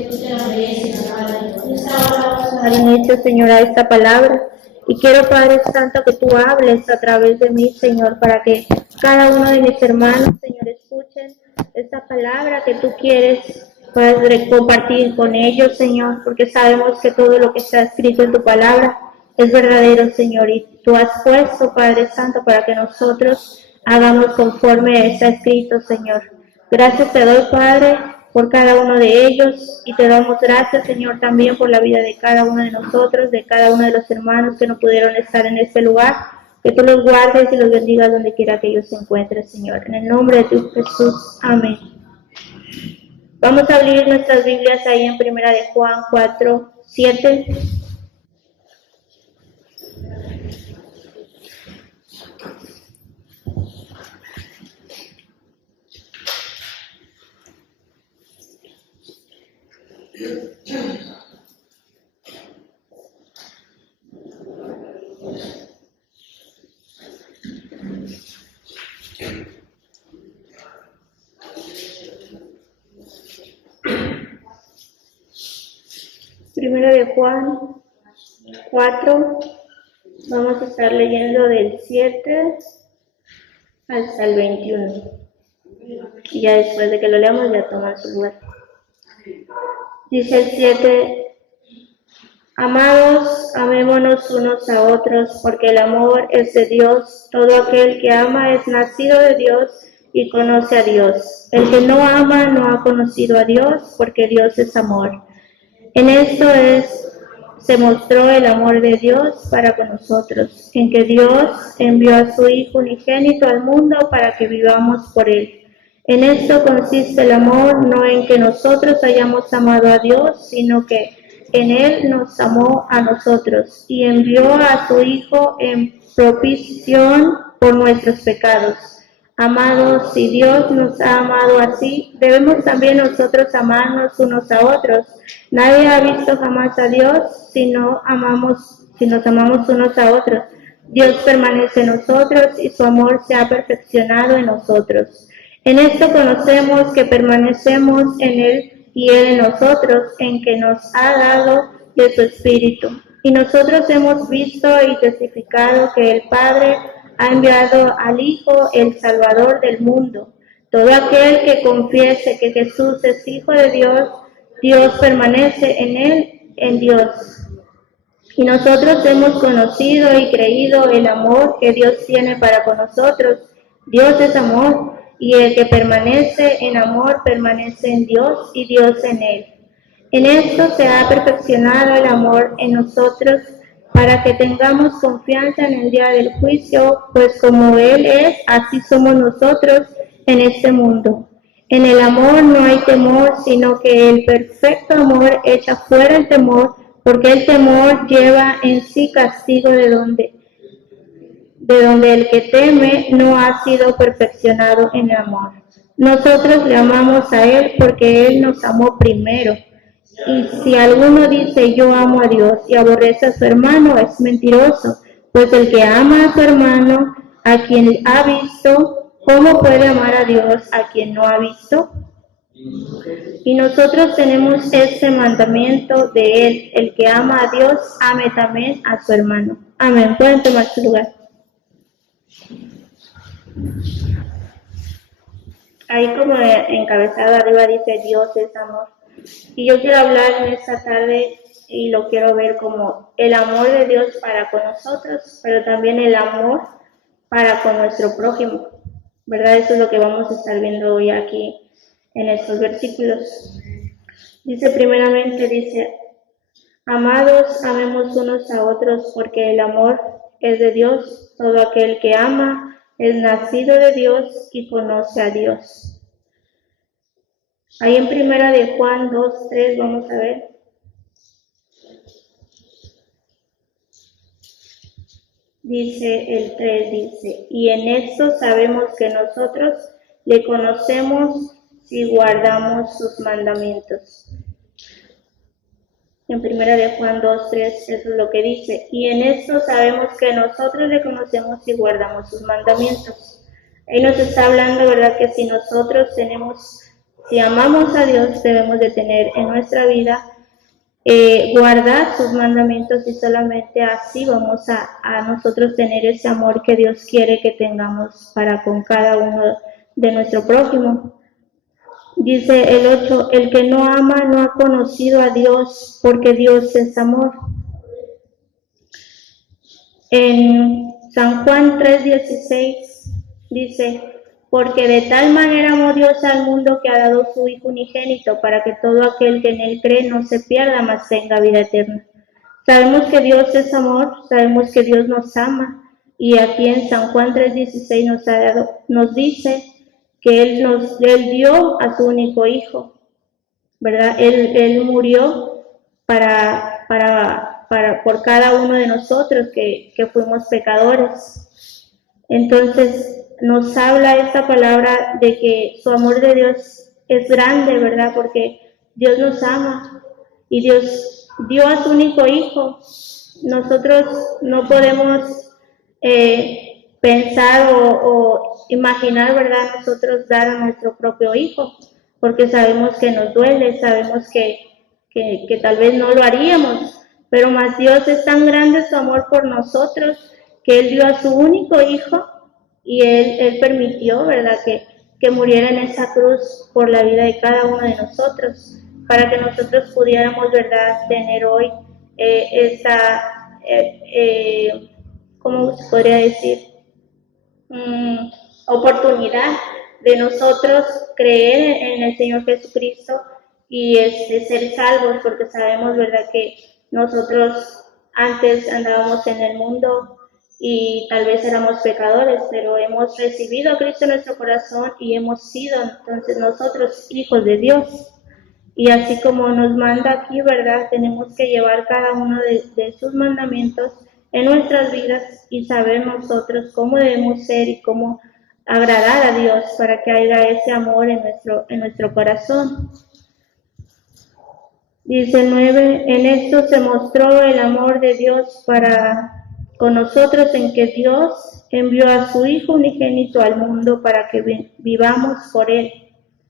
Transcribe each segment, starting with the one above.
porque tú te la mereces, Padre. Vamos a dar inicio, Señor, a esta palabra. Y quiero, Padre Santo, que tú hables a través de mí, Señor, para que cada uno de mis hermanos, Señor, escuchen esta palabra que tú quieres, Padre, compartir con ellos, Señor, porque sabemos que todo lo que está escrito en tu palabra es verdadero, Señor, y tú has puesto, Padre Santo, para que nosotros hagamos conforme está escrito, Señor. Gracias te doy, Padre, por cada uno de ellos, y te damos gracias, Señor, también por la vida de cada uno de nosotros, de cada uno de los hermanos que no pudieron estar en este lugar. Que tú los guardes y los bendigas donde quiera que ellos se encuentren, Señor. En el nombre de tu Jesús. Amén. Vamos a abrir nuestras Biblias ahí en 1 de Juan 4, 7. Primero de Juan 4, vamos a estar leyendo del 7 hasta el 21. Y ya después de que lo leamos, ya toman su lugar. Dice el 7, amados, amémonos unos a otros, porque el amor es de Dios. Todo aquel que ama es nacido de Dios y conoce a Dios. El que no ama no ha conocido a Dios, porque Dios es amor. En esto se mostró el amor de Dios para con nosotros, en que Dios envió a su Hijo unigénito al mundo para que vivamos por Él. En esto consiste el amor, no en que nosotros hayamos amado a Dios, sino que en Él nos amó a nosotros y envió a su Hijo en propiciación por nuestros pecados. Amados, si Dios nos ha amado así, debemos también nosotros amarnos unos a otros. Nadie ha visto jamás a Dios si nos amamos unos a otros. Dios permanece en nosotros y su amor se ha perfeccionado en nosotros. En esto conocemos que permanecemos en Él y Él en nosotros, en que nos ha dado de su Espíritu. Y nosotros hemos visto y testificado que el Padre ha enviado al Hijo, el Salvador del mundo. Todo aquel que confiese que Jesús es Hijo de Dios, Dios permanece en Él, en Dios. Y nosotros hemos conocido y creído el amor que Dios tiene para con nosotros. Dios es amor, y el que permanece en amor permanece en Dios y Dios en Él. En esto se ha perfeccionado el amor en nosotros, para que tengamos confianza en el día del juicio, pues como Él es, así somos nosotros en este mundo. En el amor no hay temor, sino que el perfecto amor echa fuera el temor, porque el temor lleva en sí castigo, de donde el que teme no ha sido perfeccionado en el amor. Nosotros le amamos a Él porque Él nos amó primero. Y si alguno dice yo amo a Dios y aborrece a su hermano, es mentiroso, pues el que ama a su hermano, a quien ha visto, ¿cómo puede amar a Dios a quien no ha visto? Y nosotros tenemos este mandamiento de Él: el que ama a Dios, ame también a su hermano. Amén. Pueden tomar su lugar. Ahí como encabezado arriba dice Dios es amor. Y yo quiero hablar en esta tarde y lo quiero ver como el amor de Dios para con nosotros, pero también el amor para con nuestro prójimo, ¿verdad? Eso es lo que vamos a estar viendo hoy aquí en estos versículos. Dice primeramente, amados, amemos unos a otros, porque el amor es de Dios. Todo aquel que ama es nacido de Dios y conoce a Dios. Ahí en 1 de Juan 2, 3 vamos a ver. Dice el 3, y en esto sabemos que nosotros le conocemos si guardamos sus mandamientos. En 1 de Juan 2, 3, eso es lo que dice. Y en esto sabemos que nosotros le conocemos si guardamos sus mandamientos. Ahí nos está hablando, ¿verdad? Que si nosotros tenemos Si amamos a Dios, debemos de tener en nuestra vida guardar sus mandamientos, y solamente así vamos a nosotros tener ese amor que Dios quiere que tengamos para con cada uno de nuestro prójimo. Dice el 8, el que no ama no ha conocido a Dios, porque Dios es amor. En San Juan 3:16 dice, porque de tal manera amó Dios al mundo que ha dado su Hijo unigénito, para que todo aquel que en él cree no se pierda, mas tenga vida eterna. Sabemos que Dios es amor, sabemos que Dios nos ama, y aquí en San Juan 3:16 nos dice que Él dio a su único Hijo, ¿verdad? Él murió por cada uno de nosotros que fuimos pecadores. Entonces nos habla esta palabra de que su amor de Dios es grande, ¿verdad? Porque Dios nos ama y Dios dio a su único Hijo. Nosotros no podemos pensar o imaginar, ¿verdad? Nosotros dar a nuestro propio Hijo, porque sabemos que nos duele, sabemos que tal vez no lo haríamos, pero más Dios es tan grande su amor por nosotros que Él dio a su único Hijo y Él permitió, ¿verdad?, que muriera en esa cruz por la vida de cada uno de nosotros, para que nosotros pudiéramos, ¿verdad?, tener hoy ¿cómo se podría decir? Oportunidad de nosotros creer en el Señor Jesucristo y ser salvos, porque sabemos, ¿verdad?, que nosotros antes andábamos en el mundo y tal vez éramos pecadores, pero hemos recibido a Cristo en nuestro corazón y hemos sido entonces nosotros hijos de Dios. Y así como nos manda aquí, ¿verdad?, tenemos que llevar cada uno de sus mandamientos en nuestras vidas y saber nosotros cómo debemos ser y cómo agradar a Dios para que haya ese amor en nuestro corazón. Dice 9, en esto se mostró el amor de Dios para con nosotros, en que Dios envió a su Hijo unigénito al mundo para que vivamos por Él.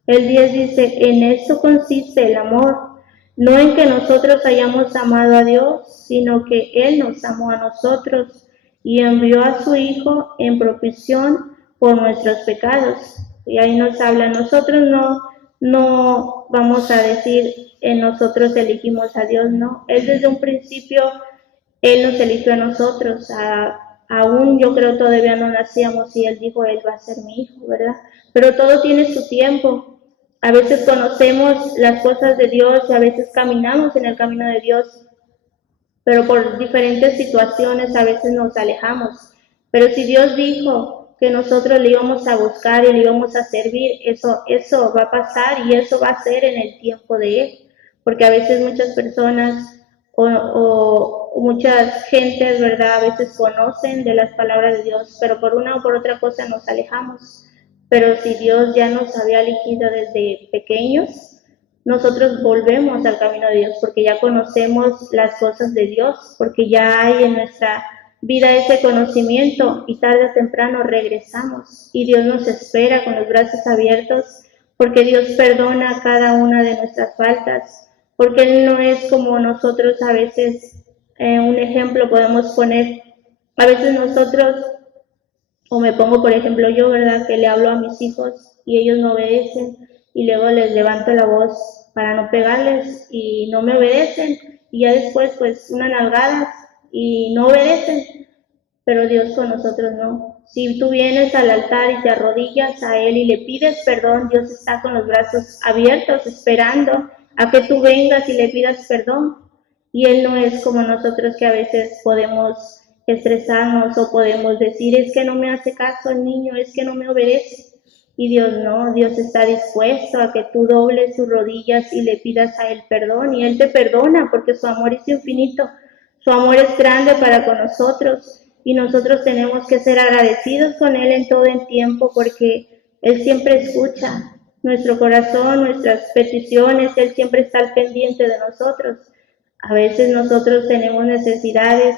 El 10 dice, en esto consiste el amor, no en que nosotros hayamos amado a Dios, sino que Él nos amó a nosotros y envió a su Hijo en propiciación por nuestros pecados. Y ahí nos habla, nosotros no vamos a decir, nosotros elegimos a Dios, no. Él desde un principio, Él nos eligió a nosotros, aún yo creo todavía no nacíamos y Él dijo, Él va a ser mi Hijo, ¿verdad? Pero todo tiene su tiempo. A veces conocemos las cosas de Dios y a veces caminamos en el camino de Dios, pero por diferentes situaciones a veces nos alejamos. Pero si Dios dijo que nosotros le íbamos a buscar y le íbamos a servir, eso va a pasar y eso va a ser en el tiempo de Él. Porque a veces muchas personas o muchas gentes, ¿verdad?, a veces conocen de las palabras de Dios, pero por una o por otra cosa nos alejamos. Pero si Dios ya nos había elegido desde pequeños, nosotros volvemos al camino de Dios, porque ya conocemos las cosas de Dios, porque ya hay en nuestra vida ese conocimiento y tarde o temprano regresamos. Y Dios nos espera con los brazos abiertos, porque Dios perdona cada una de nuestras faltas, porque Él no es como nosotros a veces. Un ejemplo podemos poner, a veces nosotros, o me pongo por ejemplo yo, ¿verdad?, que le hablo a mis hijos y ellos no obedecen y luego les levanto la voz para no pegarles y no me obedecen y ya después pues una nalgada y no obedecen, pero Dios con nosotros no. Si tú vienes al altar y te arrodillas a Él y le pides perdón, Dios está con los brazos abiertos esperando a que tú vengas y le pidas perdón. Y Él no es como nosotros, que a veces podemos estresarnos o podemos decir, es que no me hace caso el niño, es que no me obedece. Y Dios no, Dios está dispuesto a que tú dobles tus rodillas y le pidas a Él perdón, y Él te perdona porque su amor es infinito, su amor es grande para con nosotros, y nosotros tenemos que ser agradecidos con Él en todo el tiempo, porque Él siempre escucha nuestro corazón, nuestras peticiones, Él siempre está al pendiente de nosotros. A veces nosotros tenemos necesidades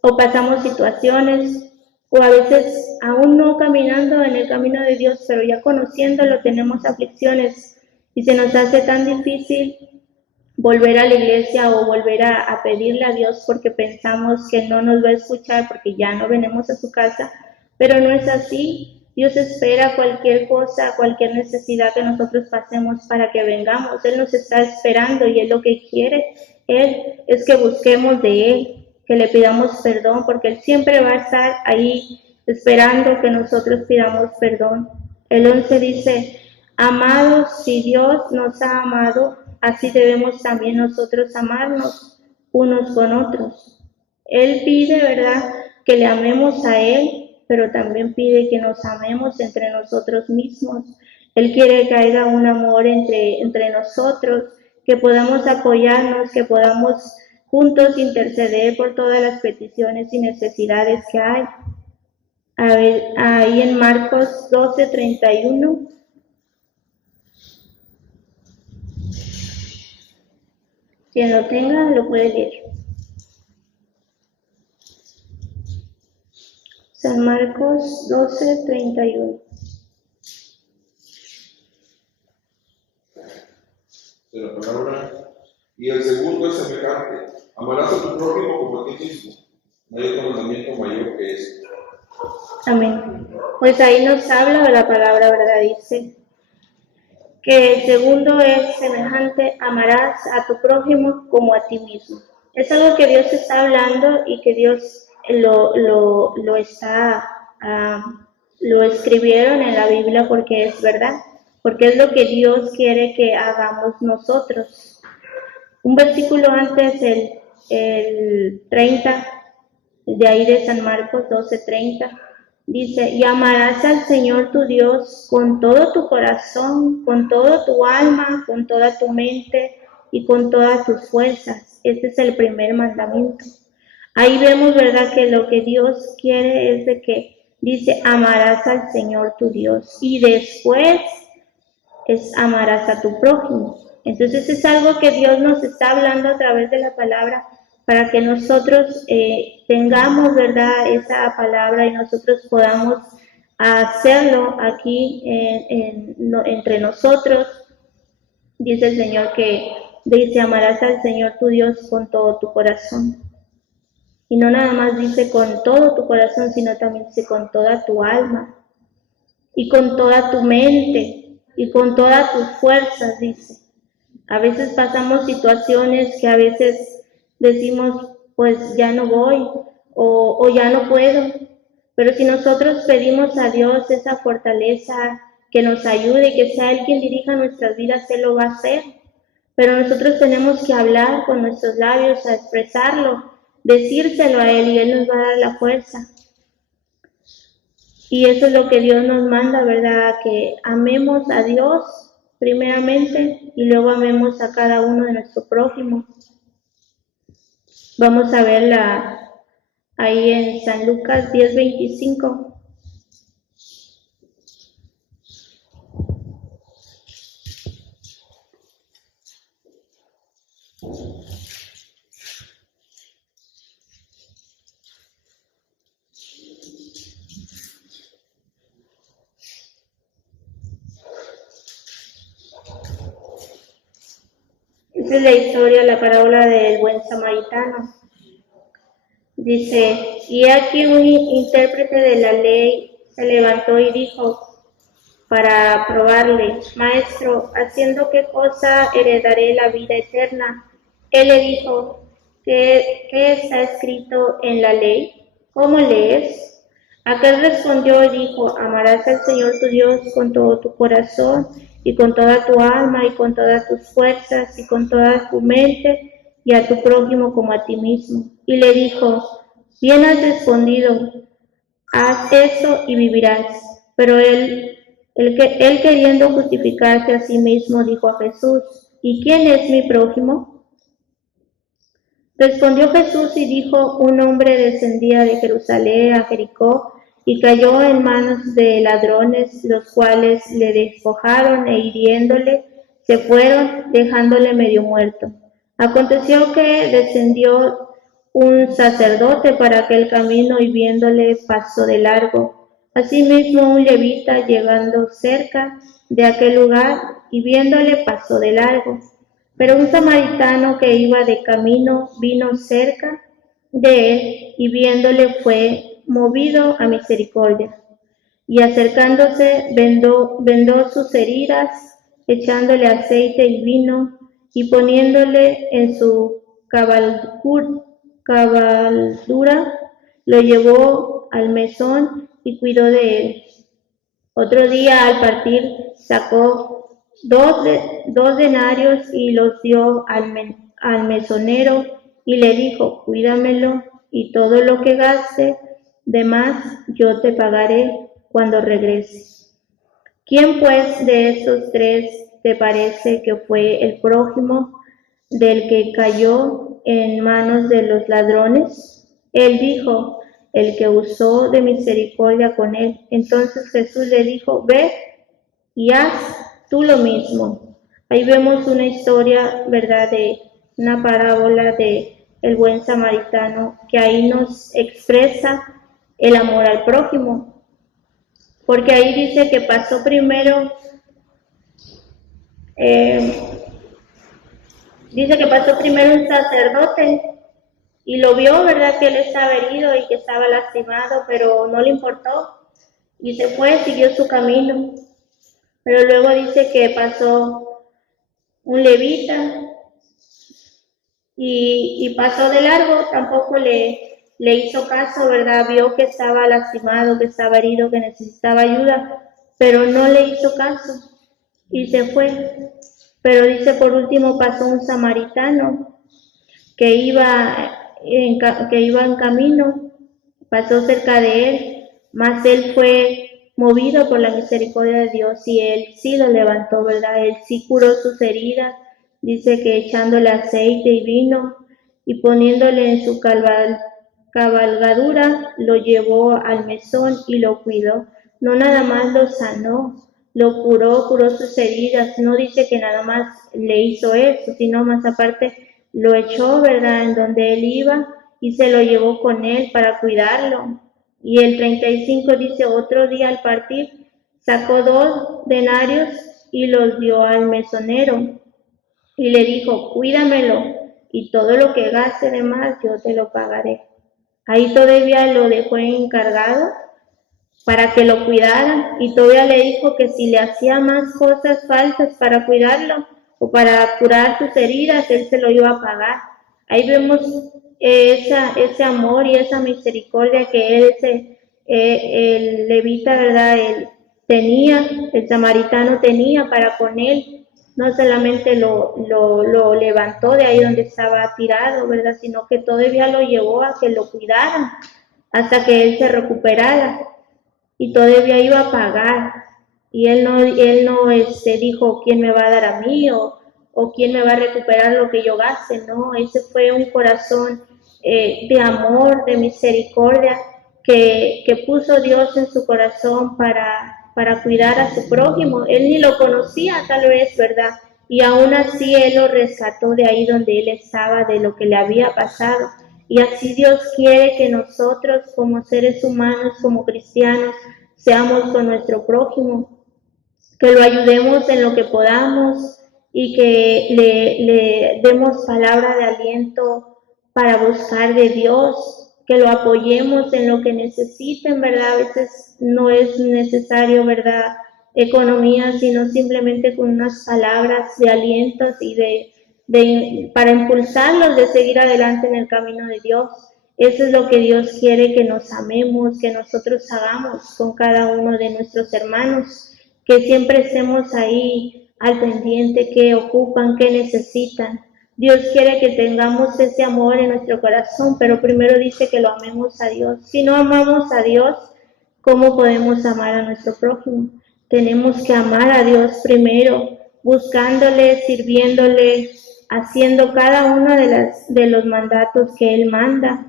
o pasamos situaciones, o a veces aún no caminando en el camino de Dios, pero ya conociéndolo tenemos aflicciones, Y se nos hace tan difícil volver a la iglesia o volver a pedirle a Dios porque pensamos que no nos va a escuchar porque ya no venimos a su casa, pero no es así. Dios espera cualquier cosa, cualquier necesidad que nosotros pasemos para que vengamos. Él nos está esperando y Él lo que quiere, Él es que busquemos de Él, que le pidamos perdón, porque Él siempre va a estar ahí esperando que nosotros pidamos perdón. El 11 dice, amados, si Dios nos ha amado, así debemos también nosotros amarnos unos con otros. Él pide, ¿verdad?, que le amemos a Él, pero también pide que nos amemos entre nosotros mismos. Él quiere que haya un amor entre nosotros, que podamos apoyarnos, que podamos juntos interceder por todas las peticiones y necesidades que hay. A ver, ahí en Marcos 12:31. Quien lo tenga lo puede leer. San Marcos 12:31. De la palabra. Y el segundo es semejante: amarás a tu prójimo como a ti mismo. No hay otro mandamiento mayor que este. Amén. Pues ahí nos habla la palabra, ¿verdad? Dice que el segundo es semejante: amarás a tu prójimo como a ti mismo. Es algo que Dios está hablando y que Dios lo escribieron en la Biblia porque es verdad, porque es lo que Dios quiere que hagamos nosotros. Un versículo antes, el 30, de ahí de San Marcos 12:30, dice, y amarás al Señor tu Dios con todo tu corazón, con todo tu alma, con toda tu mente y con todas tus fuerzas. Este es el primer mandamiento. Ahí vemos, ¿verdad?, que lo que Dios quiere es de que dice, amarás al Señor tu Dios. Y después es amarás a tu prójimo. Entonces es algo que Dios nos está hablando a través de la palabra para que nosotros tengamos, ¿verdad?, esa palabra y nosotros podamos hacerlo aquí entre nosotros. Dice el Señor que dice, amarás al Señor tu Dios con todo tu corazón. Y no nada más dice con todo tu corazón, sino también dice con toda tu alma y con toda tu mente y con todas tus fuerzas, dice. A veces pasamos situaciones que a veces decimos, pues ya no voy o ya no puedo. Pero si nosotros pedimos a Dios esa fortaleza, que nos ayude y que sea Él quien dirija nuestras vidas, Él lo va a hacer. Pero nosotros tenemos que hablar con nuestros labios, a expresarlo, decírselo a Él y Él nos va a dar la fuerza. Y eso es lo que Dios nos manda, ¿verdad? Que amemos a Dios primeramente y luego amemos a cada uno de nuestro prójimo. Vamos a verla ahí en San Lucas 10:25. Esa es la historia, la parábola del buen samaritano. Dice, y aquí un intérprete de la ley se levantó y dijo para probarle, maestro, ¿haciendo qué cosa heredaré la vida eterna? Él le dijo, ¿qué está escrito en la ley? ¿Cómo lees? Aquel respondió y dijo, amarás al Señor tu Dios con todo tu corazón y con toda tu alma y con todas tus fuerzas y con toda tu mente y a tu prójimo como a ti mismo. Y le dijo, bien has respondido, haz eso y vivirás. Pero él queriendo justificarse a sí mismo, dijo a Jesús, ¿y quién es mi prójimo? Respondió Jesús y dijo, un hombre descendía de Jerusalén a Jericó y cayó en manos de ladrones, los cuales le despojaron e hiriéndole, se fueron, dejándole medio muerto. Aconteció que descendió un sacerdote para aquel camino y viéndole pasó de largo. Asimismo, un levita, llegando cerca de aquel lugar y viéndole, pasó de largo. Pero un samaritano que iba de camino vino cerca de él y viéndole fue movido a misericordia. Y acercándose, vendó sus heridas, echándole aceite y vino, y poniéndole en su cabalgadura, lo llevó al mesón y cuidó de él. Otro día, al partir, sacó dos denarios y los dio al mesonero y le dijo: cuídamelo, y todo lo que gaste de más yo te pagaré cuando regrese. ¿Quién pues de estos tres te parece que fue el prójimo del que cayó en manos de los ladrones? Él dijo: el que usó de misericordia con él. Entonces Jesús le dijo: ve y haz tú lo mismo. Ahí vemos una historia, ¿verdad?, de una parábola de el buen samaritano, que ahí nos expresa el amor al prójimo, porque ahí dice que pasó primero un sacerdote y lo vio, ¿verdad?, que él estaba herido y que estaba lastimado, pero no le importó y se fue, siguió su camino. Pero luego dice que pasó un levita y pasó de largo, tampoco le hizo caso, ¿verdad? Vio que estaba lastimado, que estaba herido, que necesitaba ayuda, pero no le hizo caso y se fue. Pero dice, por último, pasó un samaritano que iba en camino, pasó cerca de él, mas él fue movido por la misericordia de Dios y él sí lo levantó, ¿verdad? Él sí curó sus heridas, dice que echándole aceite y vino y poniéndole en su cabalgadura, lo llevó al mesón y lo cuidó. No nada más lo sanó, lo curó sus heridas. No dice que nada más le hizo eso, sino más aparte lo echó, ¿verdad?, en donde él iba y se lo llevó con él para cuidarlo. Y el 35 dice: otro día al partir, sacó 2 denarios y los dio al mesonero y le dijo: cuídamelo, y todo lo que gaste de más yo te lo pagaré. Ahí todavía lo dejó encargado para que lo cuidara, y todavía le dijo que si le hacía más cosas falsas para cuidarlo o para curar sus heridas, él se lo iba a pagar. Ahí vemos ese amor y esa misericordia que el levita, ¿verdad?, el samaritano tenía para con él. No solamente lo levantó de ahí donde estaba tirado, ¿verdad?, sino que todavía lo llevó a que lo cuidaran hasta que él se recuperara, y todavía iba a pagar. Y él no dijo: ¿quién me va a dar a mí? O ¿quién me va a recuperar lo que yo gaste? No, ese fue un corazón de amor, de misericordia, que puso Dios en su corazón para cuidar a su prójimo. Él ni lo conocía, tal vez, ¿verdad? Y aún así él lo rescató de ahí donde él estaba, de lo que le había pasado. Y así Dios quiere que nosotros, como seres humanos, como cristianos, seamos con nuestro prójimo, que lo ayudemos en lo que podamos y que le demos palabra de aliento para buscar de Dios, que lo apoyemos en lo que necesiten, ¿verdad? A veces no es necesario, ¿verdad?, economía, sino simplemente con unas palabras de aliento y para impulsarlos de seguir adelante en el camino de Dios. Eso es lo que Dios quiere, que nos amemos, que nosotros hagamos con cada uno de nuestros hermanos, que siempre estemos ahí al pendiente, qué ocupan, qué necesitan. Dios quiere que tengamos ese amor en nuestro corazón, pero primero dice que lo amemos a Dios. Si no amamos a Dios, ¿cómo podemos amar a nuestro prójimo? Tenemos que amar a Dios primero, buscándole, sirviéndole, haciendo cada uno de los mandatos que Él manda.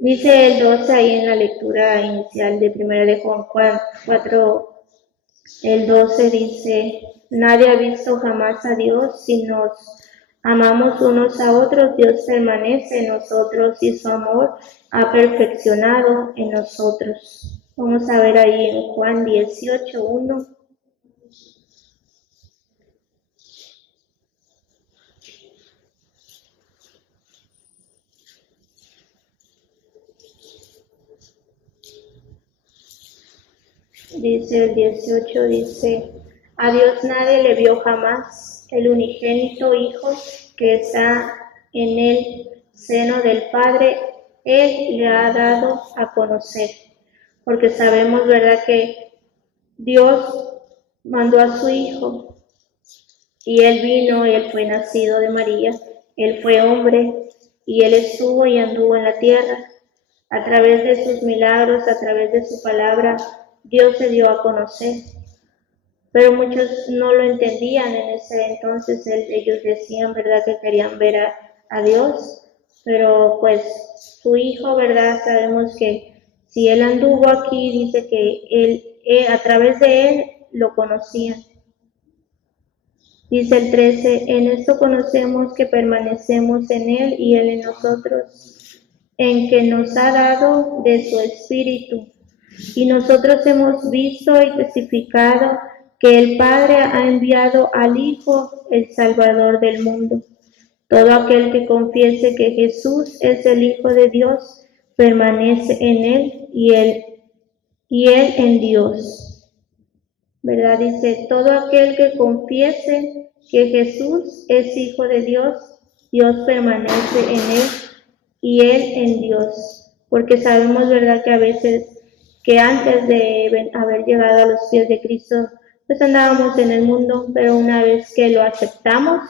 Dice el 12 ahí en la lectura inicial de 1 de Juan 4, el 12 dice: nadie ha visto jamás a Dios. Si nos amamos unos a otros, Dios permanece en nosotros y su amor ha perfeccionado en nosotros. Vamos a ver ahí en Juan 18:1. Dice el 18, dice, a Dios nadie le vio jamás, el unigénito Hijo que está en el seno del Padre, Él le ha dado a conocer, porque sabemos, ¿verdad?, que Dios mandó a su Hijo, y Él vino, y Él fue nacido de María, Él fue hombre, y Él estuvo y anduvo en la tierra. A través de sus milagros, a través de su palabra, Dios se dio a conocer. Pero muchos no lo entendían en ese entonces. Ellos decían, ¿verdad?, que querían ver a Dios, pero pues su Hijo, ¿verdad?, sabemos que si Él anduvo aquí, dice que él a través de Él lo conocían. Dice el 13, en esto conocemos que permanecemos en Él y Él en nosotros, en que nos ha dado de su Espíritu. Y nosotros hemos visto y testificado que el Padre ha enviado al Hijo, el Salvador del mundo. Todo aquel que confiese que Jesús es el Hijo de Dios, permanece en Él y Él en Dios. ¿Verdad? Dice, todo aquel que confiese que Jesús es Hijo de Dios, Dios permanece en Él y Él en Dios. Porque sabemos, ¿verdad?, que a veces, que antes de haber llegado a los pies de Cristo, pues andábamos en el mundo, pero una vez que lo aceptamos,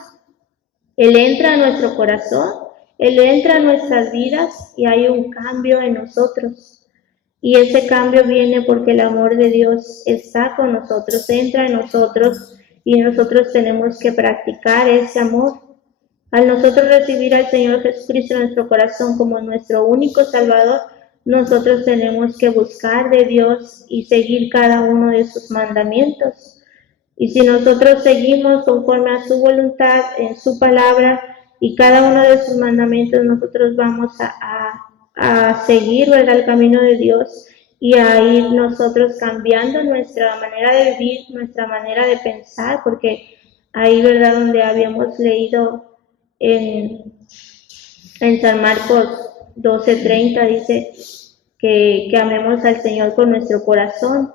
Él entra a nuestro corazón, Él entra a nuestras vidas y hay un cambio en nosotros. Y ese cambio viene porque el amor de Dios está con nosotros, entra en nosotros y nosotros tenemos que practicar ese amor. Al nosotros recibir al Señor Jesucristo en nuestro corazón como nuestro único Salvador, nosotros tenemos que buscar de Dios y seguir cada uno de sus mandamientos. Y si nosotros seguimos conforme a su voluntad, en su palabra y cada uno de sus mandamientos, nosotros vamos a seguir, ¿verdad?, el camino de Dios y a ir nosotros cambiando nuestra manera de vivir, nuestra manera de pensar, porque ahí, ¿verdad?, donde habíamos leído en San Marcos 12:30 dice que amemos al Señor con nuestro corazón,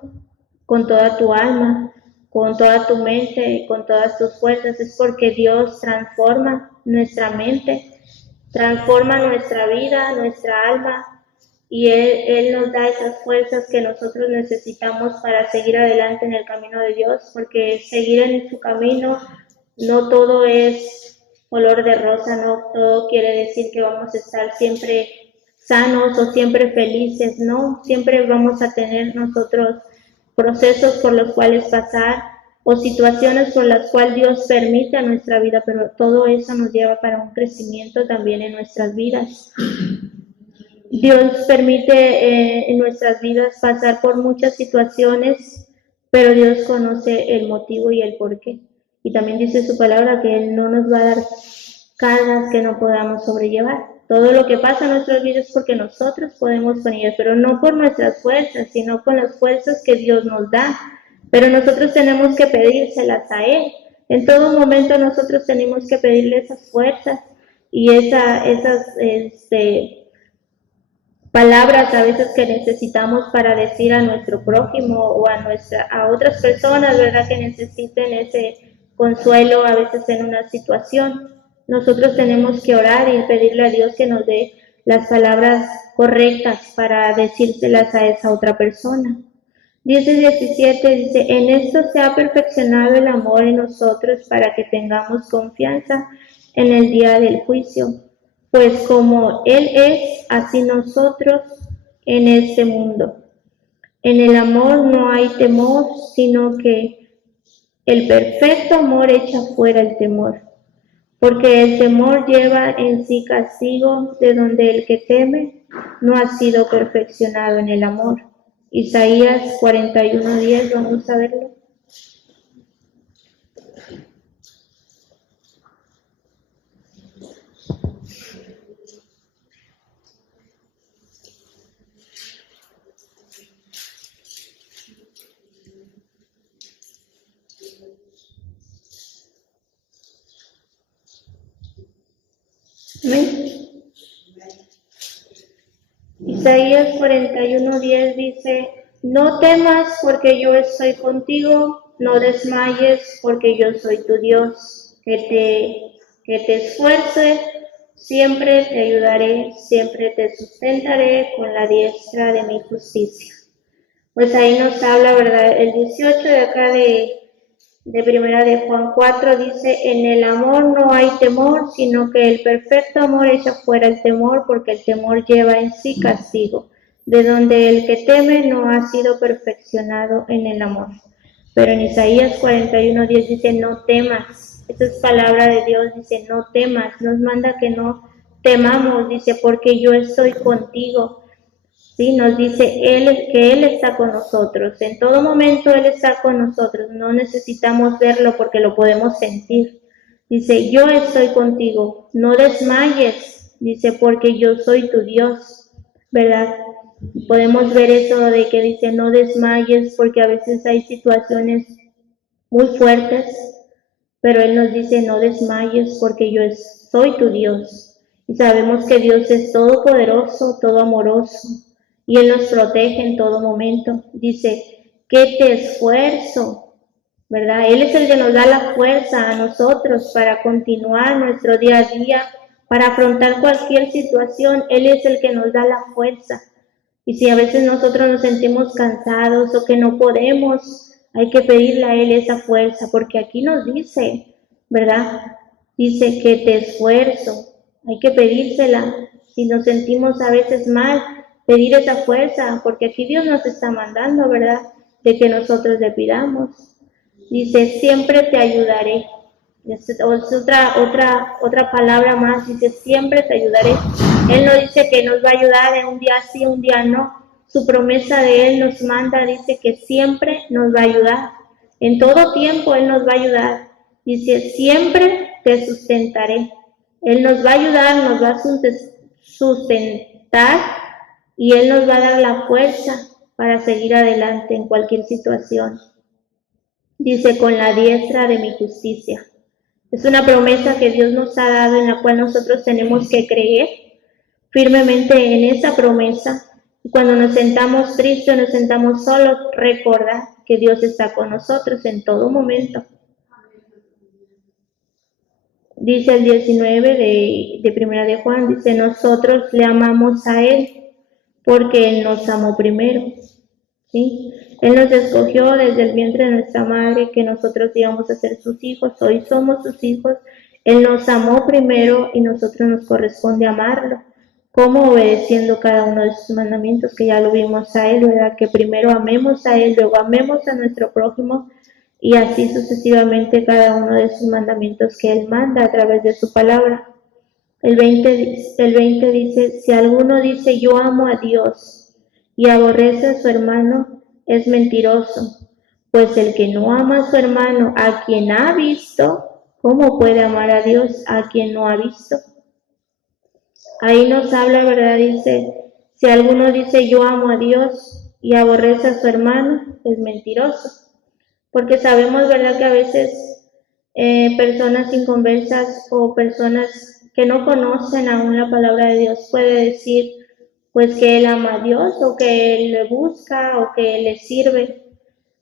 con toda tu alma, con toda tu mente y con todas tus fuerzas. Es porque Dios transforma nuestra mente, transforma nuestra vida, nuestra alma, y Él nos da esas fuerzas que nosotros necesitamos para seguir adelante en el camino de Dios, porque seguir en su camino no todo es color de rosa, no todo quiere decir que vamos a estar siempre sanos o siempre felices, no, siempre vamos a tener nosotros procesos por los cuales pasar o situaciones por las cuales Dios permite a nuestra vida, pero todo eso nos lleva para un crecimiento también en nuestras vidas. Dios permite en nuestras vidas pasar por muchas situaciones, pero Dios conoce el motivo y el porqué. Y también dice su palabra que Él no nos va a dar cargas que no podamos sobrellevar. Todo lo que pasa en nuestras vidas es porque nosotros podemos con ellas, pero no por nuestras fuerzas, sino con las fuerzas que Dios nos da. Pero nosotros tenemos que pedírselas a Él. En todo momento nosotros tenemos que pedirle esas fuerzas y esas palabras a veces que necesitamos para decir a nuestro prójimo o a otras personas, ¿verdad?, que necesiten ese consuelo a veces en una situación. Nosotros tenemos que orar y pedirle a Dios que nos dé las palabras correctas para decírselas a esa otra persona. 10:17 dice, en esto se ha perfeccionado el amor en nosotros para que tengamos confianza en el día del juicio. Pues como Él es, así nosotros en este mundo. En el amor no hay temor, sino que el perfecto amor echa fuera el temor. Porque el temor lleva en sí castigo, de donde el que teme no ha sido perfeccionado en el amor. Isaías 41:10, vamos a verlo. Amén. Isaías 41:10 dice, no temas porque yo estoy contigo, no desmayes porque yo soy tu Dios, que te esfuerce, siempre te ayudaré, siempre te sustentaré con la diestra de mi justicia. Pues ahí nos habla, ¿verdad? El 18 de acá de primera de Juan 4 dice, en el amor no hay temor, sino que el perfecto amor echa fuera el temor, porque el temor lleva en sí castigo, de donde el que teme no ha sido perfeccionado en el amor. Pero en Isaías 41:10 dice, no temas. Esa es palabra de Dios, dice, no temas. Nos manda que no temamos, dice, porque yo estoy contigo. Sí, nos dice que Él está con nosotros. En todo momento Él está con nosotros. No necesitamos verlo porque lo podemos sentir. Dice, yo estoy contigo. No desmayes. Dice, porque yo soy tu Dios. ¿Verdad? Podemos ver eso de que dice, no desmayes, porque a veces hay situaciones muy fuertes, pero Él nos dice, no desmayes, porque yo soy tu Dios. Y sabemos que Dios es todopoderoso, todo amoroso, y Él nos protege en todo momento. Dice, que te esfuerzo, ¿verdad? Él es el que nos da la fuerza a nosotros para continuar nuestro día a día, para afrontar cualquier situación. Él es el que nos da la fuerza. Y si a veces nosotros nos sentimos cansados o que no podemos, hay que pedirle a Él esa fuerza, porque aquí nos dice, ¿verdad? Dice que te esfuerzo, hay que pedírsela. Si nos sentimos a veces mal, pedir esa fuerza, porque aquí Dios nos está mandando, ¿verdad? De que nosotros le pidamos. Dice, siempre te ayudaré. Es otra palabra más, dice, siempre te ayudaré. Él no dice que nos va a ayudar en un día sí, un día no. Su promesa de Él nos manda, dice que siempre nos va a ayudar. En todo tiempo Él nos va a ayudar. Dice, siempre te sustentaré. Él nos va a ayudar, nos va a sustentar y Él nos va a dar la fuerza para seguir adelante en cualquier situación. Dice, con la diestra de mi justicia. Es una promesa que Dios nos ha dado en la cual nosotros tenemos que creer firmemente en esa promesa. Y cuando nos sentamos tristes, nos sentamos solos, recordar que Dios está con nosotros en todo momento. Dice el 19 de primera de Juan, dice, nosotros le amamos a Él porque Él nos amó primero. ¿Sí? Él nos escogió desde el vientre de nuestra madre que nosotros íbamos a ser sus hijos, hoy somos sus hijos. Él nos amó primero y nosotros nos corresponde amarlo, como obedeciendo cada uno de sus mandamientos, que ya lo vimos a Él, ¿verdad? Que primero amemos a Él, luego amemos a nuestro prójimo y así sucesivamente cada uno de sus mandamientos que Él manda a través de su palabra. El 20 dice, si alguno dice yo amo a Dios y aborrece a su hermano, es mentiroso, pues el que no ama a su hermano, a quien ha visto, ¿cómo puede amar a Dios a quien no ha visto? Ahí nos habla, ¿verdad? Dice, si alguno dice yo amo a Dios y aborrece a su hermano, es mentiroso, porque sabemos, ¿verdad?, que a veces personas inconversas o personas que no conocen aún la palabra de Dios puede decir, pues que él ama a Dios o que él le busca o que él le sirve,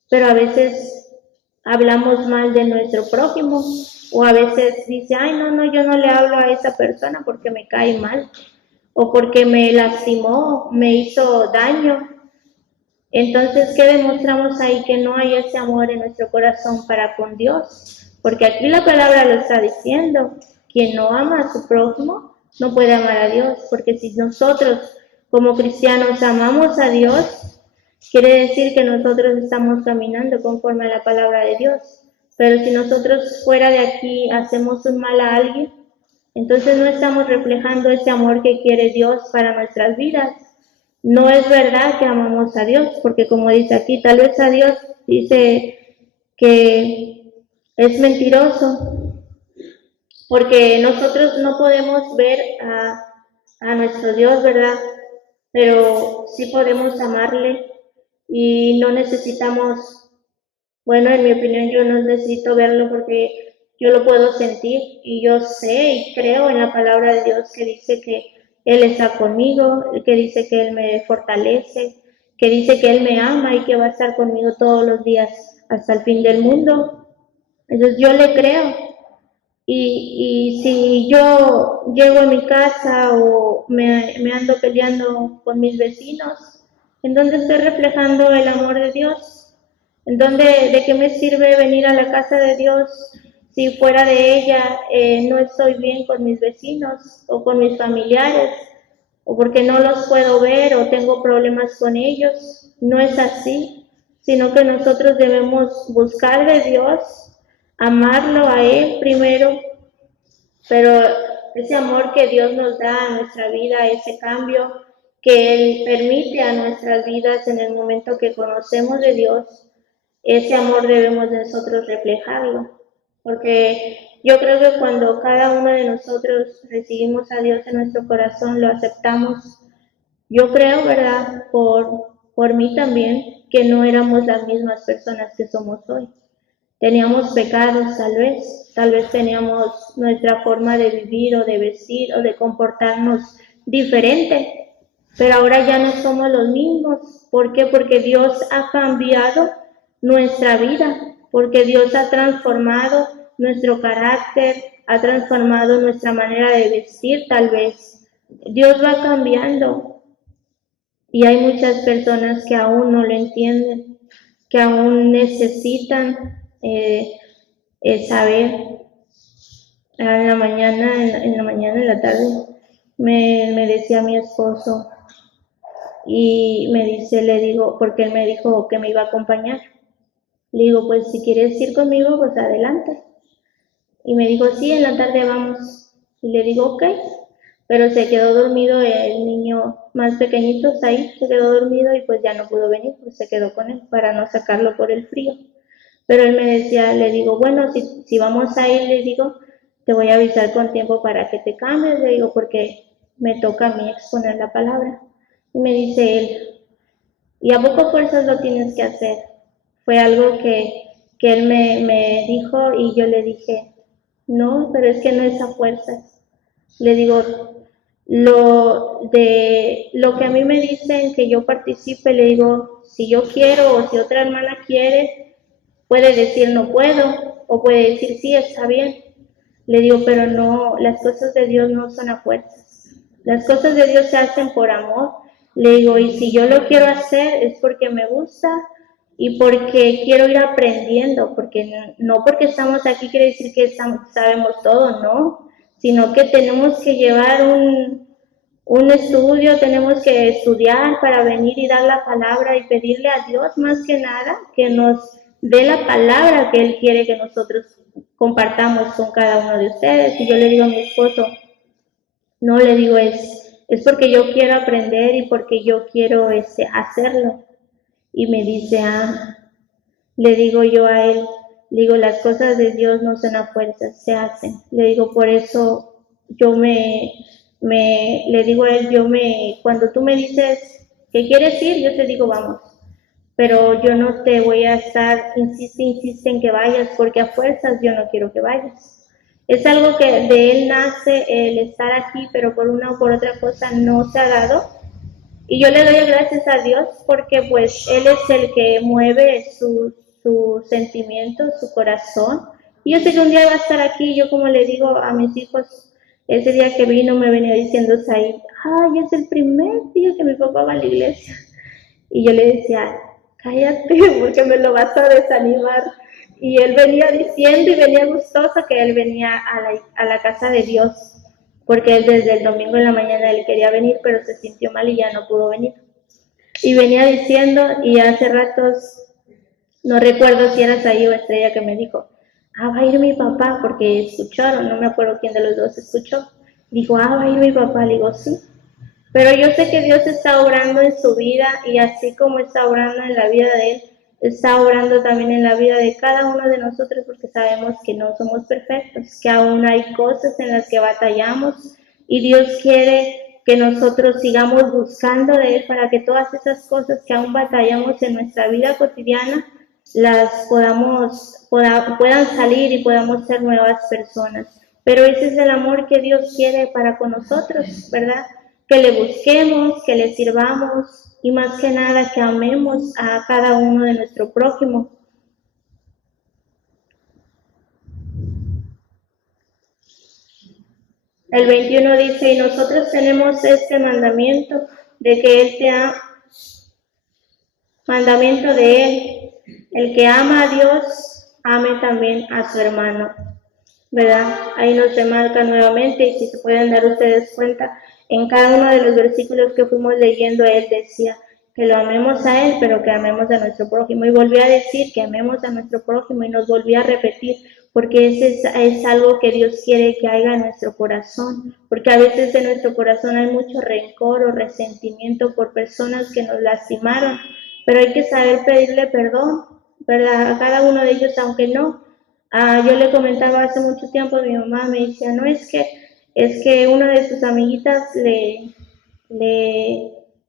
pero a veces hablamos mal de nuestro prójimo o a veces dice, ay, no, yo no le hablo a esa persona porque me cae mal o porque me lastimó, me hizo daño. Entonces, ¿qué demostramos ahí? Que no hay ese amor en nuestro corazón para con Dios, porque aquí la palabra lo está diciendo, quien no ama a su prójimo no puede amar a Dios, porque si nosotros como cristianos amamos a Dios, quiere decir que nosotros estamos caminando conforme a la palabra de Dios. Pero si nosotros fuera de aquí hacemos un mal a alguien, entonces no estamos reflejando ese amor que quiere Dios para nuestras vidas. No es verdad que amamos a Dios, porque como dice aquí, tal vez a Dios dice que es mentiroso, porque nosotros no podemos ver a nuestro Dios, ¿verdad? Pero sí podemos amarle y no necesitamos, bueno, en mi opinión yo no necesito verlo porque yo lo puedo sentir y yo sé y creo en la palabra de Dios que dice que Él está conmigo, que dice que Él me fortalece, que dice que Él me ama y que va a estar conmigo todos los días hasta el fin del mundo. Entonces yo le creo. Y si yo llego a mi casa o me ando peleando con mis vecinos, ¿en dónde estoy reflejando el amor de Dios? ¿En dónde, de qué me sirve venir a la casa de Dios si fuera de ella no estoy bien con mis vecinos o con mis familiares? O porque no los puedo ver o tengo problemas con ellos. No es así, sino que nosotros debemos buscar de Dios, amarlo a Él primero, pero ese amor que Dios nos da a nuestra vida, ese cambio que Él permite a nuestras vidas en el momento que conocemos de Dios, ese amor debemos nosotros reflejarlo, porque yo creo que cuando cada uno de nosotros recibimos a Dios en nuestro corazón, lo aceptamos, yo creo, ¿verdad? Por mí también, que no éramos las mismas personas que somos hoy. Teníamos pecados tal vez teníamos nuestra forma de vivir o de vestir o de comportarnos diferente, pero ahora ya no somos los mismos. ¿Por qué? Porque Dios ha cambiado nuestra vida, porque Dios ha transformado nuestro carácter, ha transformado nuestra manera de vestir tal vez. Dios va cambiando y hay muchas personas que aún no lo entienden, que aún necesitan saber. En la mañana, en la tarde, me decía mi esposo y le digo, porque él me dijo que me iba a acompañar. Le digo, pues si quieres ir conmigo, pues adelante. Y me dijo, sí, en la tarde vamos. Y le digo, ok. Pero se quedó dormido el niño más pequeñito, ahí se quedó dormido y pues ya no pudo venir, pues se quedó con él para no sacarlo por el frío. Pero él me decía, le digo, bueno, si vamos a ir, le digo, te voy a avisar con tiempo para que te cambies, le digo, porque me toca a mí exponer la palabra. Y me dice él, ¿y a poco fuerzas lo tienes que hacer? Fue algo que él me dijo y yo le dije, no, pero es que no es a fuerzas. Le digo, lo que a mí me dicen que yo participe, le digo, si yo quiero o si otra hermana quiere, puede decir no puedo o puede decir sí, está bien. Le digo, pero no, las cosas de Dios no son a fuerzas. Las cosas de Dios se hacen por amor. Le digo, y si yo lo quiero hacer es porque me gusta y porque quiero ir aprendiendo, porque no porque estamos aquí quiere decir que sabemos todo, no, sino que tenemos que llevar un estudio, tenemos que estudiar para venir y dar la palabra y pedirle a Dios más que nada que nos dé la palabra que Él quiere que nosotros compartamos con cada uno de ustedes. Y yo le digo a mi esposo, no, le digo, es porque yo quiero aprender y porque yo quiero hacerlo. Y me dice, le digo yo a él, le digo, las cosas de Dios no son a fuerzas, se hacen. Le digo, por eso yo le digo a él, cuando tú me dices que quieres ir, yo te digo, vamos. Pero yo no te voy a estar, insiste en que vayas, porque a fuerzas yo no quiero que vayas. Es algo que de él nace el estar aquí, pero por una o por otra cosa no se ha dado. Y yo le doy gracias a Dios porque pues Él es el que mueve sus sentimientos, su corazón. Y yo sé que un día va a estar aquí. Yo como le digo a mis hijos, ese día que vino me venía diciendo Said, ay, es el primer día que mi papá va a la iglesia. Y yo le decía, cállate porque me lo vas a desanimar. Y él venía diciendo y venía gustoso que él venía a la casa de Dios, porque él desde el domingo en la mañana él quería venir, pero se sintió mal y ya no pudo venir. Y venía diciendo, y hace ratos, no recuerdo si era Saí o Estrella que me dijo, va a ir mi papá, porque escucharon, no me acuerdo quién de los dos escuchó. Dijo, va a ir mi papá, le digo, sí. Pero yo sé que Dios está obrando en su vida y así como está obrando en la vida de él, está obrando también en la vida de cada uno de nosotros porque sabemos que no somos perfectos, que aún hay cosas en las que batallamos y Dios quiere que nosotros sigamos buscando de Él para que todas esas cosas que aún batallamos en nuestra vida cotidiana puedan salir y podamos ser nuevas personas. Pero ese es el amor que Dios quiere para con nosotros, ¿verdad? Que le busquemos, que le sirvamos y más que nada que amemos a cada uno de nuestro prójimo. El 21 dice, y nosotros tenemos este mandamiento de que Él te ama, mandamiento de Él, el que ama a Dios, ame también a su hermano, ¿verdad? Ahí nos remarca nuevamente, y si se pueden dar ustedes cuenta, en cada uno de los versículos que fuimos leyendo, Él decía que lo amemos a Él, pero que amemos a nuestro prójimo, y volvió a decir que amemos a nuestro prójimo, y nos volvió a repetir, porque ese es algo que Dios quiere que haya en nuestro corazón, porque a veces en nuestro corazón hay mucho rencor o resentimiento por personas que nos lastimaron, pero hay que saber pedirle perdón, ¿verdad? A cada uno de ellos, aunque no. Yo le comentaba hace mucho tiempo, mi mamá me decía, no, es que una de sus amiguitas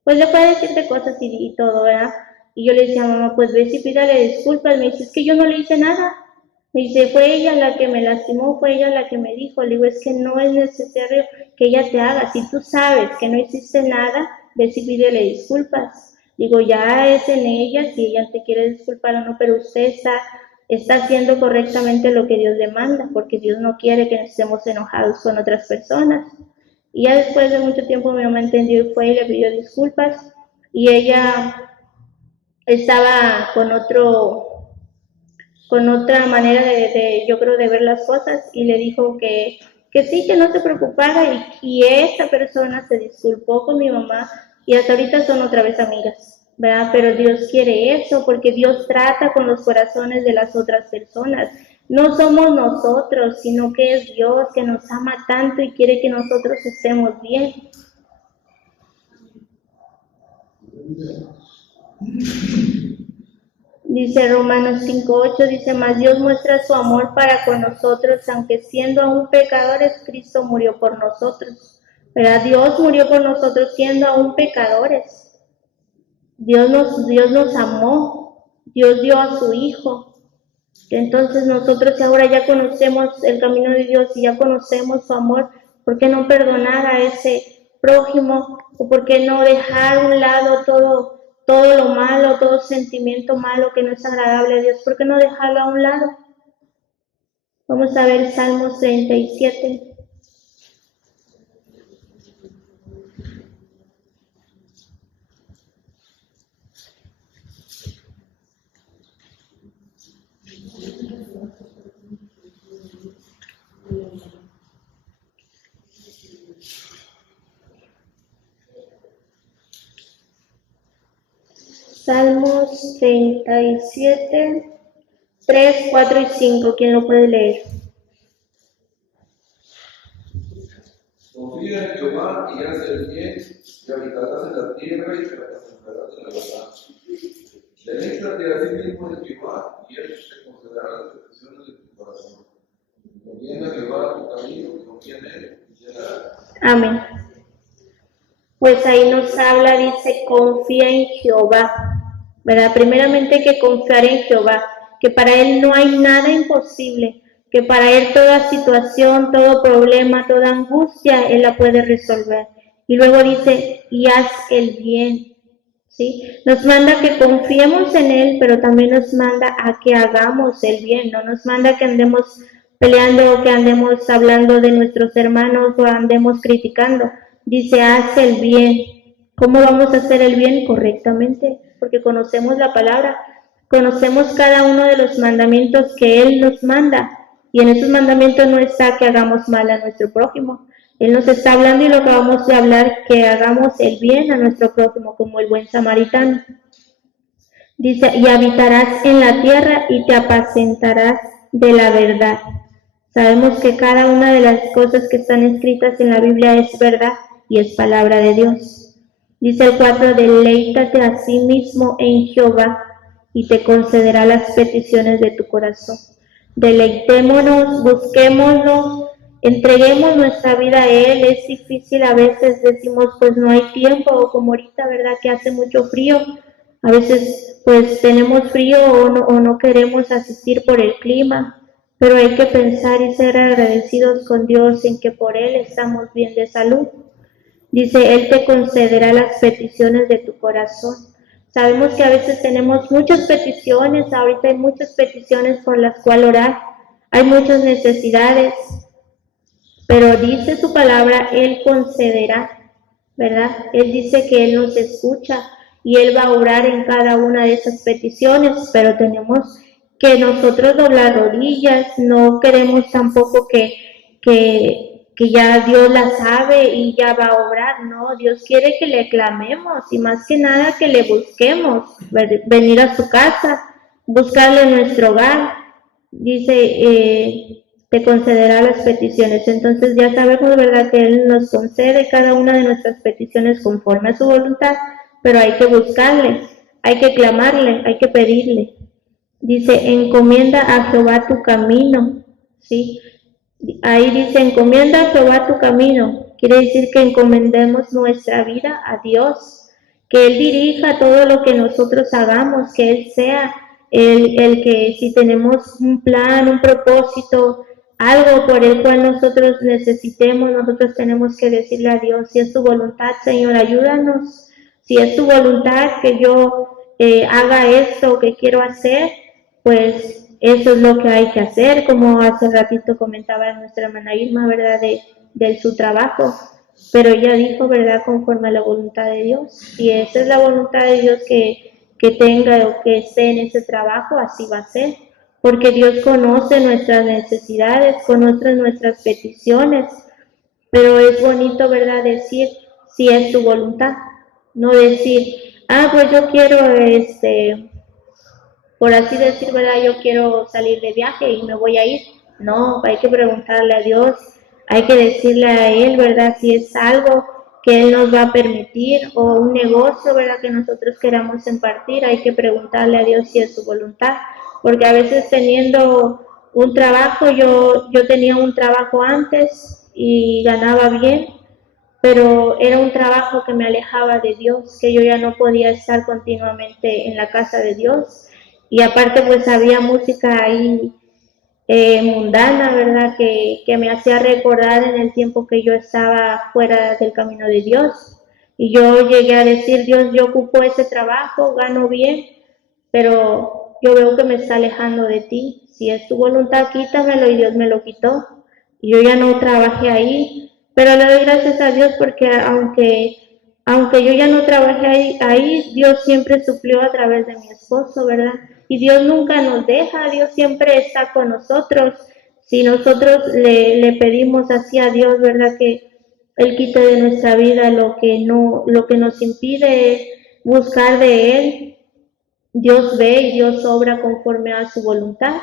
pues le puede decirte cosas y todo, ¿verdad? Y yo le decía, mamá, pues ve y pídale disculpas. Me dice, es que yo no le hice nada. Me dice, fue ella la que me lastimó, fue ella la que me dijo. Le digo, es que no es necesario que ella te haga. Si tú sabes que no hiciste nada, ve y pídele disculpas. Digo, ya es en ella si ella te quiere disculpar o no, pero usted está haciendo correctamente lo que Dios demanda, porque Dios no quiere que estemos enojados con otras personas. Y ya después de mucho tiempo mi mamá entendió y fue y le pidió disculpas, y ella estaba con otra manera yo creo, de ver las cosas, y le dijo que sí, que no se preocupara, y esta persona se disculpó con mi mamá, y hasta ahorita son otra vez amigas, ¿verdad? Pero Dios quiere eso, porque Dios trata con los corazones de las otras personas. No somos nosotros, sino que es Dios que nos ama tanto y quiere que nosotros estemos bien. Dice Romanos 5:8, dice, mas Dios muestra su amor para con nosotros, aunque siendo aún pecadores, Cristo murió por nosotros. ¿Verdad? Dios murió por nosotros siendo aún pecadores. Dios nos amó, Dios dio a su Hijo. Entonces nosotros ahora ya conocemos el camino de Dios y ya conocemos su amor, ¿por qué no perdonar a ese prójimo? ¿O por qué no dejar a un lado todo lo malo, todo sentimiento malo que no es agradable a Dios? ¿Por qué no dejarlo a un lado? Vamos a ver Salmos 37. Salmos 37, 3, 4 y 5. ¿Quién lo puede leer? Confía en Jehová y haz el bien, y habitarás en la tierra y te apacentarás de la verdad. Deleítate a ti mismo de Jehová, y él te concederá las peticiones de tu corazón. Confía en Jehová tu camino, confía en él, y él hará. Amén. Pues ahí nos habla, dice, confía en Jehová, ¿verdad? Primeramente hay que confiar en Jehová, que para Él no hay nada imposible, que para Él toda situación, todo problema, toda angustia, Él la puede resolver. Y luego dice, y haz el bien, ¿sí? Nos manda que confiemos en Él, pero también nos manda a que hagamos el bien, no nos manda que andemos peleando o que andemos hablando de nuestros hermanos o andemos criticando. Dice, haz el bien. ¿Cómo vamos a hacer el bien? Correctamente, porque conocemos la palabra, conocemos cada uno de los mandamientos que Él nos manda, y en esos mandamientos no está que hagamos mal a nuestro prójimo. Él nos está hablando, y lo acabamos de hablar, que hagamos el bien a nuestro prójimo, como el buen samaritano. Dice, y habitarás en la tierra y te apacentarás de la verdad. Sabemos que cada una de las cosas que están escritas en la Biblia es verdad y es palabra de Dios. Dice el 4, deleítate a sí mismo en Jehová y te concederá las peticiones de tu corazón. Deleitémonos, busquémoslo, entreguemos nuestra vida a Él. Es difícil a veces, decimos, pues no hay tiempo, o como ahorita, ¿verdad? Que hace mucho frío. A veces pues tenemos frío o no queremos asistir por el clima, pero hay que pensar y ser agradecidos con Dios en que por Él estamos bien de salud. Dice, Él te concederá las peticiones de tu corazón. Sabemos que a veces tenemos muchas peticiones, ahorita hay muchas peticiones por las cuales orar, hay muchas necesidades, pero dice su palabra, Él concederá, ¿verdad? Él dice que Él nos escucha y Él va a orar en cada una de esas peticiones, pero tenemos que nosotros doblar rodillas, no queremos tampoco que ya Dios la sabe y ya va a obrar, no, Dios quiere que le clamemos y más que nada que le busquemos, venir a su casa, buscarle en nuestro hogar, dice, te concederá las peticiones. Entonces ya sabemos, ¿verdad?, que Él nos concede cada una de nuestras peticiones conforme a su voluntad, pero hay que buscarle, hay que clamarle, hay que pedirle. Dice, encomienda a Jehová tu camino, ¿sí? Ahí dice, encomienda a Jehová tu camino. Quiere decir que encomendemos nuestra vida a Dios, que Él dirija todo lo que nosotros hagamos, que Él sea el que si tenemos un plan, un propósito, algo por el cual nosotros necesitemos, nosotros tenemos que decirle a Dios, si es tu voluntad, Señor, ayúdanos. Si es tu voluntad que yo haga esto que quiero hacer, pues eso es lo que hay que hacer, como hace ratito comentaba nuestra hermana Irma, ¿verdad?, de su trabajo, pero ella dijo, ¿verdad?, conforme a la voluntad de Dios, si esa es la voluntad de Dios que tenga o que esté en ese trabajo, así va a ser, porque Dios conoce nuestras necesidades, conoce nuestras peticiones, pero es bonito, ¿verdad?, decir si es tu voluntad, no decir, pues yo quiero, por así decir, ¿verdad?, yo quiero salir de viaje y me voy a ir. No, hay que preguntarle a Dios, hay que decirle a Él, ¿verdad?, si es algo que Él nos va a permitir o un negocio, ¿verdad?, que nosotros queramos impartir, hay que preguntarle a Dios si es su voluntad, porque a veces teniendo un trabajo, yo tenía un trabajo antes y ganaba bien, pero era un trabajo que me alejaba de Dios, que yo ya no podía estar continuamente en la casa de Dios, y aparte pues había música ahí mundana, ¿verdad?, que me hacía recordar en el tiempo que yo estaba fuera del camino de Dios, y yo llegué a decir, Dios, yo ocupo ese trabajo, gano bien, pero yo veo que me está alejando de ti, si es tu voluntad, quítamelo, y Dios me lo quitó, y yo ya no trabajé ahí, pero le doy gracias a Dios porque aunque yo ya no trabajé ahí, Dios siempre suplió a través de mi esposo, ¿verdad? Y Dios nunca nos deja, Dios siempre está con nosotros. Si nosotros le pedimos así a Dios, ¿verdad?, que Él quite de nuestra vida lo que nos impide buscar de Él, Dios ve y Dios obra conforme a su voluntad.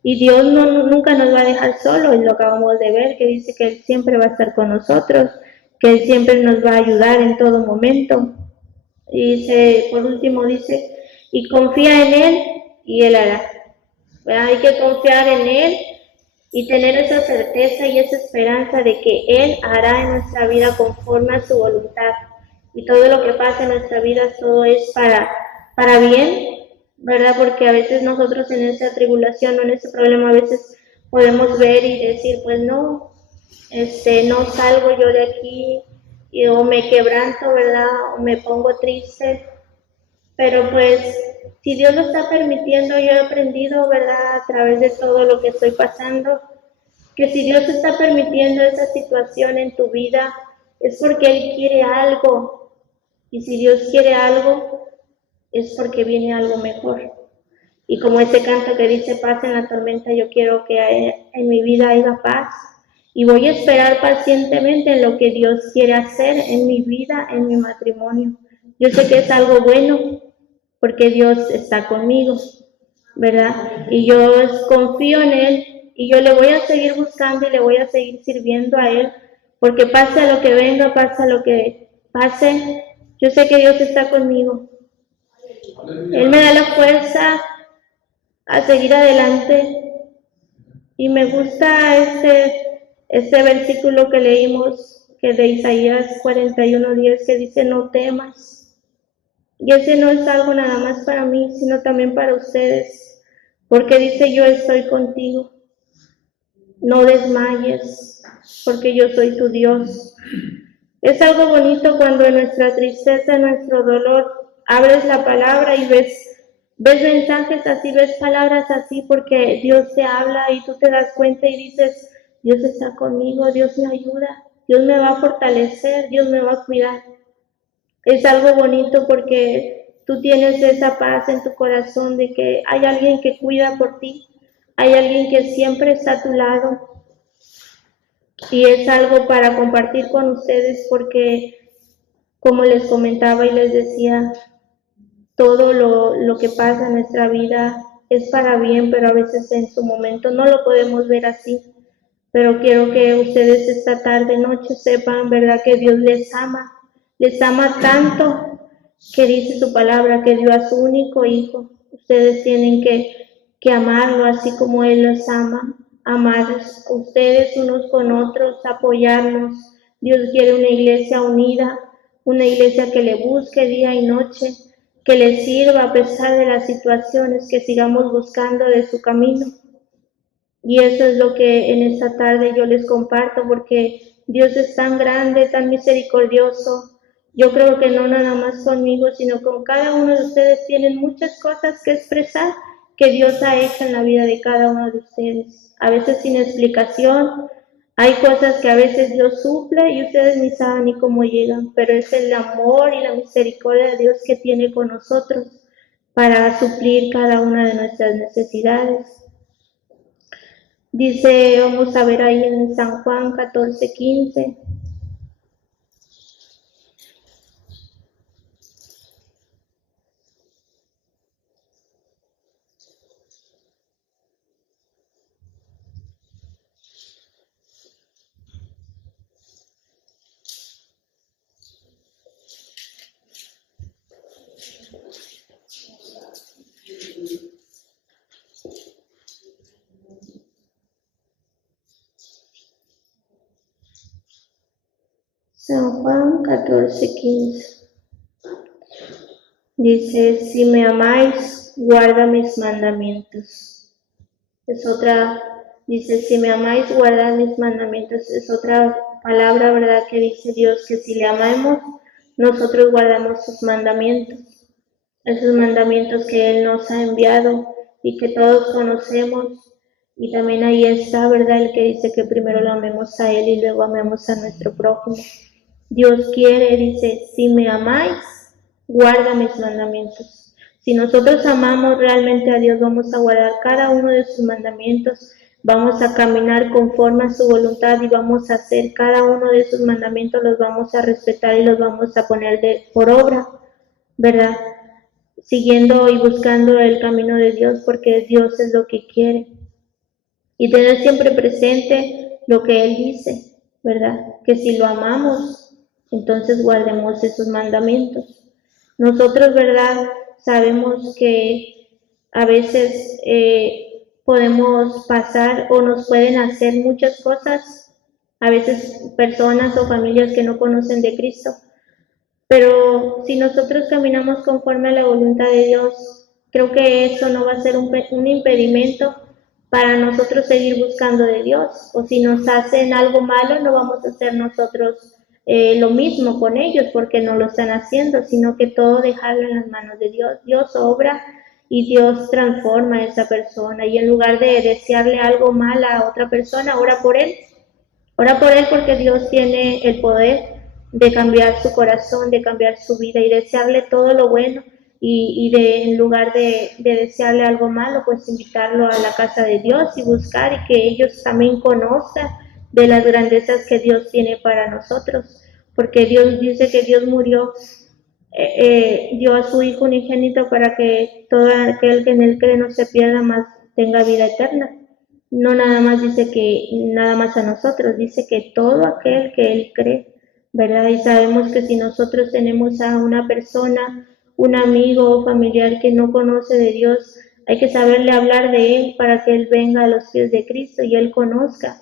Y Dios nunca nos va a dejar solo, y lo acabamos de ver, que dice que Él siempre va a estar con nosotros, que Él siempre nos va a ayudar en todo momento. Y dice, por último dice, y confía en Él y Él hará. ¿Verdad? Hay que confiar en Él y tener esa certeza y esa esperanza de que Él hará en nuestra vida conforme a su voluntad. Y todo lo que pasa en nuestra vida, todo es para bien, ¿verdad? Porque a veces nosotros en esa tribulación o en ese problema a veces podemos ver y decir, pues no salgo yo de aquí, o me quebranto, ¿verdad?, o me pongo triste, pero pues si Dios lo está permitiendo, yo he aprendido, ¿verdad?, a través de todo lo que estoy pasando, que si Dios está permitiendo esa situación en tu vida, es porque Él quiere algo, y si Dios quiere algo, es porque viene algo mejor. Y como ese canto que dice, paz en la tormenta, yo quiero que en mi vida haya paz. Y voy a esperar pacientemente en lo que Dios quiere hacer en mi vida, en mi matrimonio. Yo sé que es algo bueno, porque Dios está conmigo, ¿verdad? Y yo confío en Él, y yo le voy a seguir buscando y le voy a seguir sirviendo a Él, porque pase lo que venga, pase lo que pase, yo sé que Dios está conmigo. Él me da la fuerza a seguir adelante, y me gusta este versículo que leímos, que de Isaías 41:10, que dice, no temas, Y ese no es algo nada más para mí, sino también para ustedes, porque dice: yo estoy contigo, no desmayes, porque yo soy tu Dios. Es algo bonito cuando en nuestra tristeza, en nuestro dolor, abres la palabra y ves mensajes así, ves palabras así, porque Dios te habla y tú te das cuenta y dices: Dios está conmigo, Dios me ayuda, Dios me va a fortalecer, Dios me va a cuidar. Es algo bonito porque tú tienes esa paz en tu corazón de que hay alguien que cuida por ti, hay alguien que siempre está a tu lado. Y es algo para compartir con ustedes porque, como les comentaba y les decía, todo lo que pasa en nuestra vida es para bien, pero a veces en su momento no lo podemos ver así. Pero quiero que ustedes esta tarde, noche, sepan, ¿verdad?, que Dios les ama tanto que dice su palabra que dio a su único hijo. Ustedes tienen que amarlo así como Él los ama, amarlos ustedes unos con otros, apoyarnos. Dios quiere una iglesia unida, una iglesia que le busque día y noche, que le sirva a pesar de las situaciones, que sigamos buscando de su camino. Y eso es lo que en esta tarde yo les comparto, porque Dios es tan grande, tan misericordioso. Yo creo que no nada más conmigo, sino con cada uno de ustedes tienen muchas cosas que expresar que Dios ha hecho en la vida de cada uno de ustedes. A veces sin explicación, hay cosas que a veces Dios suple y ustedes ni saben ni cómo llegan, pero es el amor y la misericordia de Dios que tiene con nosotros para suplir cada una de nuestras necesidades. Dice, vamos a ver ahí en San Juan 14:15. San Juan 14:15. Dice, si me amáis, guarda mis mandamientos. Dice, si me amáis, guardad mis mandamientos. Es otra palabra, ¿verdad?, que dice Dios, que si le amamos, nosotros guardamos sus mandamientos. Esos mandamientos que Él nos ha enviado y que todos conocemos. Y también ahí está, ¿verdad?, el que dice que primero lo amemos a Él y luego amemos a nuestro prójimo. Dios quiere, dice, si me amáis, guarda mis mandamientos. Si nosotros amamos realmente a Dios, vamos a guardar cada uno de sus mandamientos, vamos a caminar conforme a su voluntad y vamos a hacer cada uno de sus mandamientos, los vamos a respetar y los vamos a poner por obra, ¿verdad?, siguiendo y buscando el camino de Dios, porque Dios es lo que quiere. Y tener siempre presente lo que Él dice, ¿verdad?, que si lo amamos, entonces guardemos esos mandamientos. Nosotros, ¿verdad?, sabemos que a veces podemos pasar o nos pueden hacer muchas cosas, a veces personas o familias que no conocen de Cristo. Pero si nosotros caminamos conforme a la voluntad de Dios, creo que eso no va a ser un impedimento para nosotros seguir buscando de Dios. O si nos hacen algo malo, no vamos a hacer nosotros lo mismo con ellos, porque no lo están haciendo, sino que todo dejarlo en las manos de Dios. Dios obra y Dios transforma a esa persona. Y en lugar de desearle algo mal a otra persona, ora por él. Ora por él, porque Dios tiene el poder de cambiar su corazón, de cambiar su vida y desearle todo lo bueno. Y en lugar de desearle algo malo, pues invitarlo a la casa de Dios y buscar y que ellos también conozcan de las grandezas que Dios tiene para nosotros, porque Dios dice que Dios murió, dio a su Hijo unigénito para que todo aquel que en Él cree no se pierda, más tenga vida eterna. No nada más dice que nada más a nosotros, dice que todo aquel que Él cree, ¿verdad? Y sabemos que si nosotros tenemos a una persona, un amigo o familiar que no conoce de Dios, hay que saberle hablar de Él para que Él venga a los pies de Cristo y Él conozca,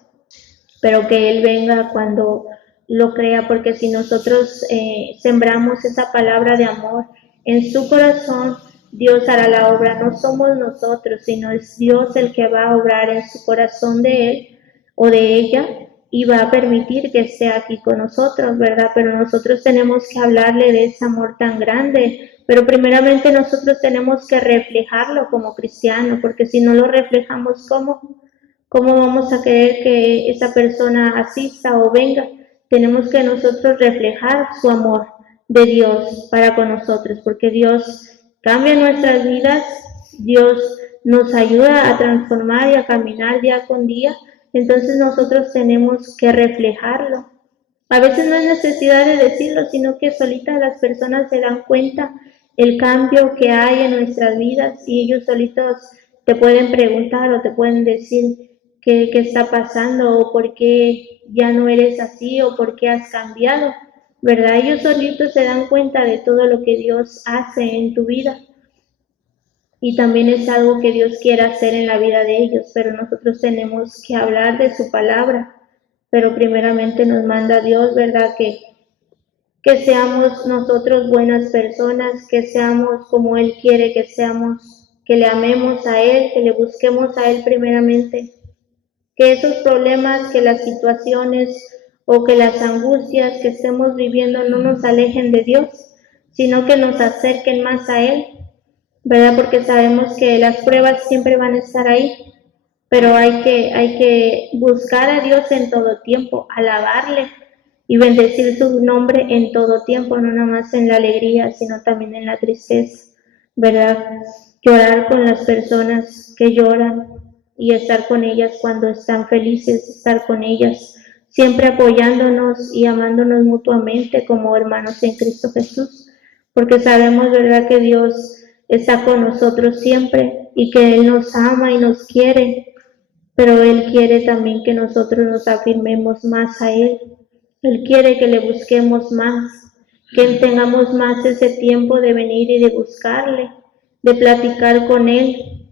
pero que Él venga cuando lo crea, porque si nosotros sembramos esa palabra de amor, En su corazón Dios hará la obra, no somos nosotros, sino es Dios el que va a obrar en su corazón de él o de ella y va a permitir que esté aquí con nosotros, ¿verdad? Pero nosotros tenemos que hablarle de ese amor tan grande, pero primeramente nosotros tenemos que reflejarlo como cristianos, porque si no lo reflejamos, ¿cómo vamos a querer que esa persona asista o venga? Tenemos que nosotros reflejar su amor de Dios para con nosotros, porque Dios cambia nuestras vidas, Dios nos ayuda a transformar y a caminar día con día, entonces nosotros tenemos que reflejarlo. A veces no es necesidad de decirlo, sino que solitas las personas se dan cuenta el cambio que hay en nuestras vidas y ellos solitos te pueden preguntar o te pueden decir qué está pasando o por qué ya no eres así o por qué has cambiado, ¿verdad? Ellos solitos se dan cuenta de todo lo que Dios hace en tu vida y también es algo que Dios quiere hacer en la vida de ellos, pero nosotros tenemos que hablar de su palabra, pero primeramente nos manda Dios, ¿verdad? Que seamos nosotros buenas personas, que seamos como Él quiere que seamos, que le amemos a Él, que le busquemos a Él primeramente, que esos problemas, que las situaciones o que las angustias que estemos viviendo no nos alejen de Dios, sino que nos acerquen más a Él, ¿verdad? Porque sabemos que las pruebas siempre van a estar ahí, pero hay que buscar a Dios en todo tiempo, alabarle y bendecir su nombre en todo tiempo, no nada más en la alegría, sino también en la tristeza, ¿verdad? Llorar con las personas que lloran y estar con ellas cuando están felices, estar con ellas, siempre apoyándonos y amándonos mutuamente como hermanos en Cristo Jesús, porque sabemos, ¿verdad?, que Dios está con nosotros siempre y que Él nos ama y nos quiere, pero Él quiere también que nosotros nos afirmemos más a Él. Él quiere que le busquemos más, que tengamos más ese tiempo de venir y de buscarle, de platicar con Él.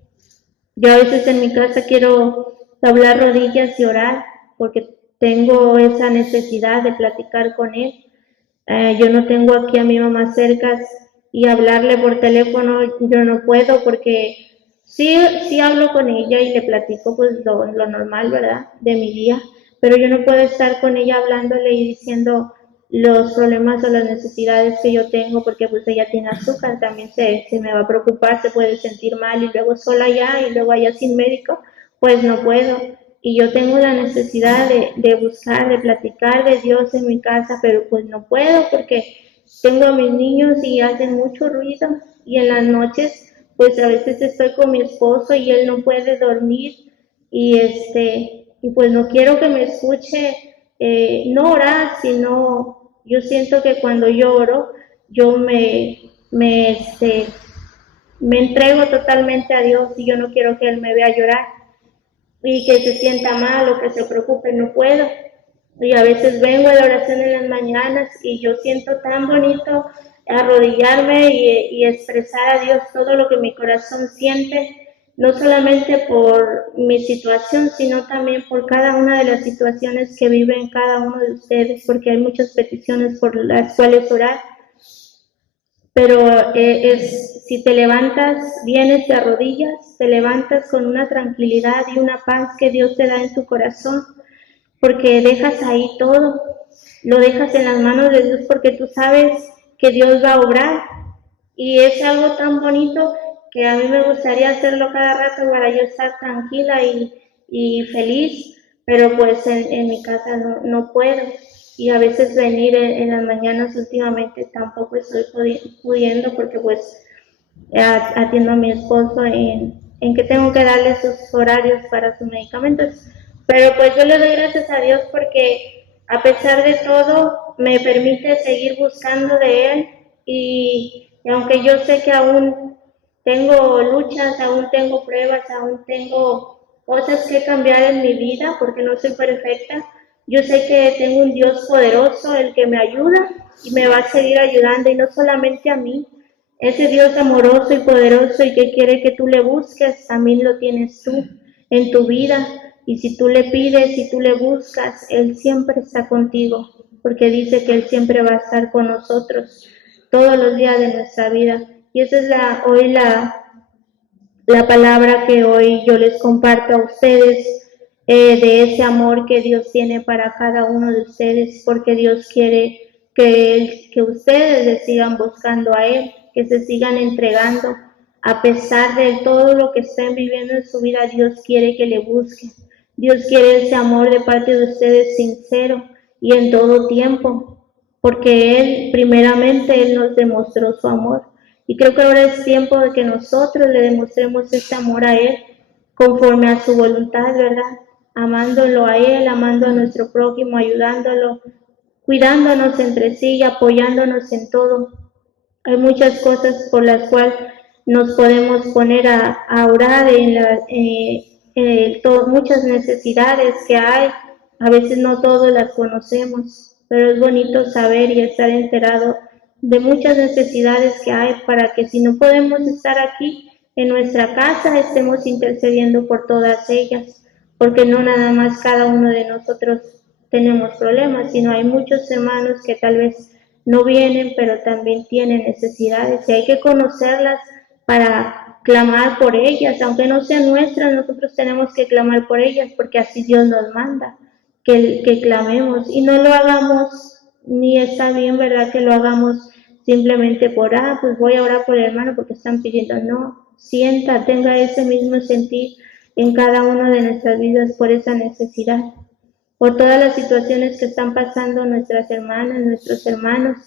Yo a veces en mi casa quiero doblar rodillas y orar porque tengo esa necesidad de platicar con Él. Yo no tengo aquí a mi mamá cerca y hablarle por teléfono, yo no puedo porque sí hablo con ella y le platico pues lo normal, ¿verdad?, de mi día, pero yo no puedo estar con ella hablándole y diciendo los problemas o las necesidades que yo tengo porque pues ella tiene azúcar, también se me va a preocupar, se puede sentir mal y luego sola allá y luego allá sin médico, pues no puedo. Y yo tengo la necesidad de buscar, de platicar de Dios en mi casa, pero pues no puedo porque tengo a mis niños y hacen mucho ruido y en las noches pues a veces estoy con mi esposo y él no puede dormir y y pues no quiero que me escuche no orar, sino yo siento que cuando yo oro yo me entrego totalmente a Dios y yo no quiero que él me vea llorar y que se sienta mal o que se preocupe, no puedo. Y a veces vengo a la oración en las mañanas y yo siento tan bonito arrodillarme y expresar a Dios todo lo que mi corazón siente, no solamente por mi situación, sino también por cada una de las situaciones que viven cada uno de ustedes, porque hay muchas peticiones por las cuales orar. Pero si te levantas, vienes, te arrodillas, te levantas con una tranquilidad y una paz que Dios te da en tu corazón, porque dejas ahí todo, lo dejas en las manos de Dios porque tú sabes que Dios va a obrar y es algo tan bonito que a mí me gustaría hacerlo cada rato para yo estar tranquila y feliz, pero pues en mi casa no puedo y a veces venir en las mañanas últimamente tampoco estoy pudiendo porque pues atiendo a mi esposo en que tengo que darle sus horarios para sus medicamentos. Pero pues yo le doy gracias a Dios porque a pesar de todo me permite seguir buscando de Él y aunque yo sé que aún tengo luchas, aún tengo pruebas, aún tengo cosas que cambiar en mi vida porque no soy perfecta, yo sé que tengo un Dios poderoso, el que me ayuda y me va a seguir ayudando y no solamente a mí. Ese Dios amoroso y poderoso y que quiere que tú le busques, también lo tienes tú en tu vida. Y si tú le pides, si tú le buscas, Él siempre está contigo, porque dice que Él siempre va a estar con nosotros todos los días de nuestra vida. Y esa es hoy la palabra que hoy yo les comparto a ustedes, de ese amor que Dios tiene para cada uno de ustedes, porque Dios quiere que ustedes le sigan buscando a Él, que se sigan entregando. A pesar de todo lo que estén viviendo en su vida, Dios quiere que le busquen. Dios quiere ese amor de parte de ustedes sincero y en todo tiempo, porque Él, primeramente, Él nos demostró su amor. Y creo que ahora es tiempo de que nosotros le demostremos ese amor a Él conforme a su voluntad, ¿verdad? Amándolo a Él, amando a nuestro prójimo, ayudándolo, cuidándonos entre sí y apoyándonos en todo. Hay muchas cosas por las cuales nos podemos poner a orar muchas necesidades que hay. A veces no todos las conocemos, pero es bonito saber y estar enterado de muchas necesidades que hay para que si no podemos estar aquí en nuestra casa, estemos intercediendo por todas ellas, porque no nada más cada uno de nosotros tenemos problemas, sino hay muchos hermanos que tal vez no vienen, pero también tienen necesidades y hay que conocerlas para clamar por ellas, aunque no sean nuestras, nosotros tenemos que clamar por ellas, porque así Dios nos manda, que clamemos y no lo hagamos, ni está bien, ¿verdad? Que lo hagamos simplemente por, pues voy a orar por el hermano porque están pidiendo, no, tenga ese mismo sentir en cada una de nuestras vidas por esa necesidad, por todas las situaciones que están pasando nuestras hermanas, nuestros hermanos.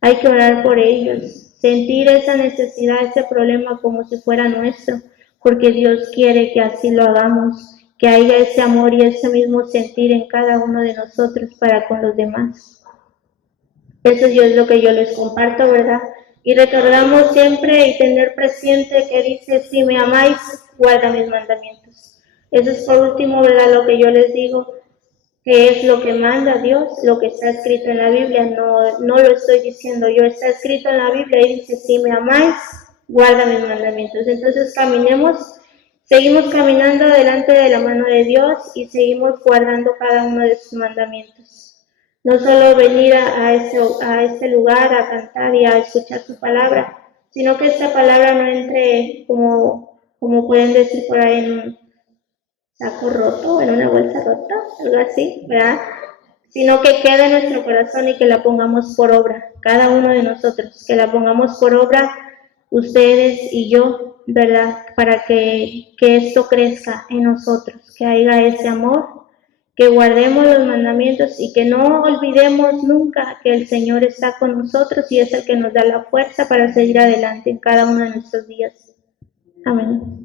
Hay que orar por ellos, sentir esa necesidad, ese problema como si fuera nuestro, porque Dios quiere que así lo hagamos, que haya ese amor y ese mismo sentir en cada uno de nosotros para con los demás. Eso es lo que yo les comparto, ¿verdad? Y recordamos siempre y tener presente que dice, si me amáis, guarda mis mandamientos. Eso es por último, ¿verdad? Lo que yo les digo, que es lo que manda Dios, lo que está escrito en la Biblia, no lo estoy diciendo yo, está escrito en la Biblia y dice, si me amáis, guarda mis mandamientos. Entonces seguimos caminando delante de la mano de Dios y seguimos guardando cada uno de sus mandamientos. No solo venir a este lugar a cantar y a escuchar su palabra, sino que esta palabra no entre como pueden decir por ahí en un saco roto, en una bolsa rota, algo así, ¿verdad? Sino que quede en nuestro corazón y que la pongamos por obra, cada uno de nosotros, que la pongamos por obra, ustedes y yo, ¿verdad? Para que esto crezca en nosotros, que haya ese amor, que guardemos los mandamientos y que no olvidemos nunca que el Señor está con nosotros y es el que nos da la fuerza para seguir adelante en cada uno de nuestros días. Amén.